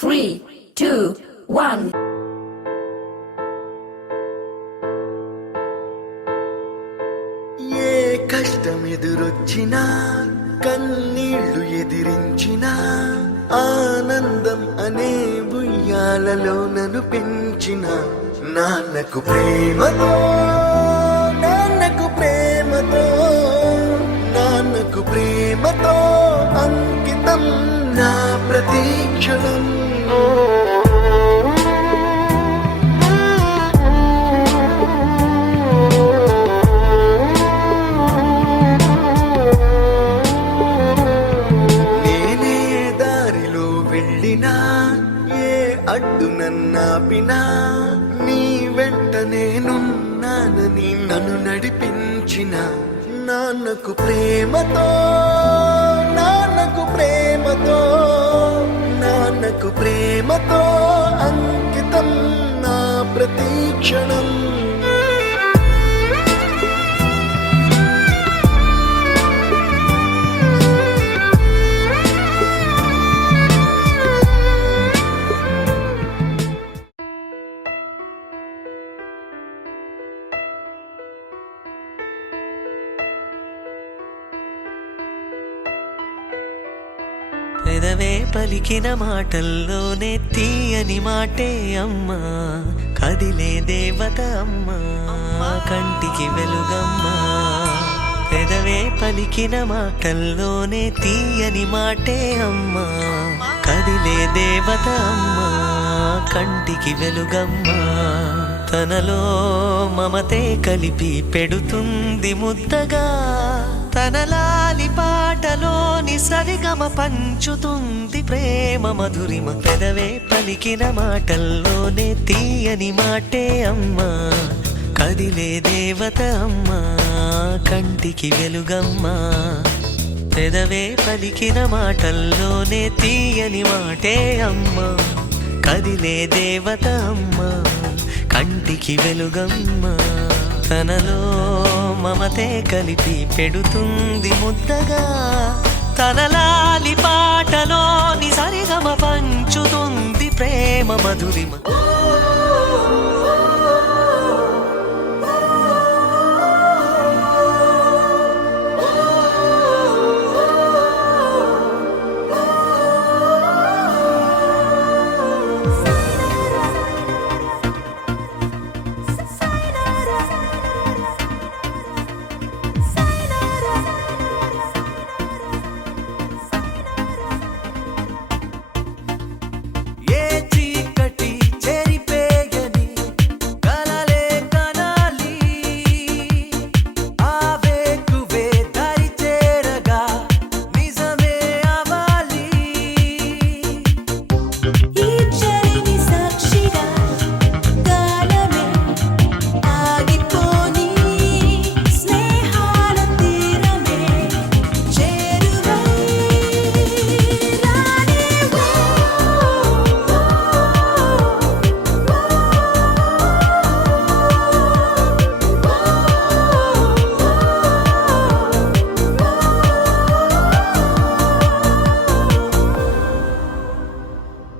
3, 2, 1. ఏ కష్టం ఎదురొచ్చినా కన్నీళ్లు ఎదిరించినా ఆనందం అనే ఉయ్యాలలో నన్ను పెంచిన నాన్నకు ప్రేమతో నాన్నకు ప్రేమతో నాన్నకు ప్రేమతో అంకితం నా ప్రతీక్షణం. నేనే దారిలో వెళ్ళినా ఏ అడ్డు నన్నాపినా నీ వెంట నేనున్నానని నన్ను నడిపించిన నాన్నకు ప్రేమతో నాన్నకు ప్రేమతో నాన్నకు ప్రేమతో అంకితం నా ప్రతీక్షణం. పెదవే పలికిన మాటల్లోనే తీయని మాటే అమ్మా, కదిలే దేవత అమ్మా, కంటికి వెలుగమ్మా. పెదవే పలికిన మాటల్లోనే తీయని మాటే అమ్మా, కదిలే దేవత అమ్మా, కంటికి వెలుగమ్మా. తనలో మమతే కలిపి పెడుతుంది ముద్దగా, తన లాలి పాటలోని సరిగమ పంచుతుంది ప్రేమ మధురిమ. పెదవే పలికిన మాటల్లోనే తీయని మాటే అమ్మా, కదిలే దేవత అమ్మా, కంటికి వెలుగమ్మా. పెదవే పలికిన మాటల్లోనే తీయని మాటే అమ్మా, కదిలే దేవత అమ్మా, కంటికి వెలుగమ్మా. తనలో మమతే కలిపి పెడుతుంది ముద్దగా, తన లాలి పాటలోని సరిగమ పంచుతుంది ప్రేమ మధురిమ.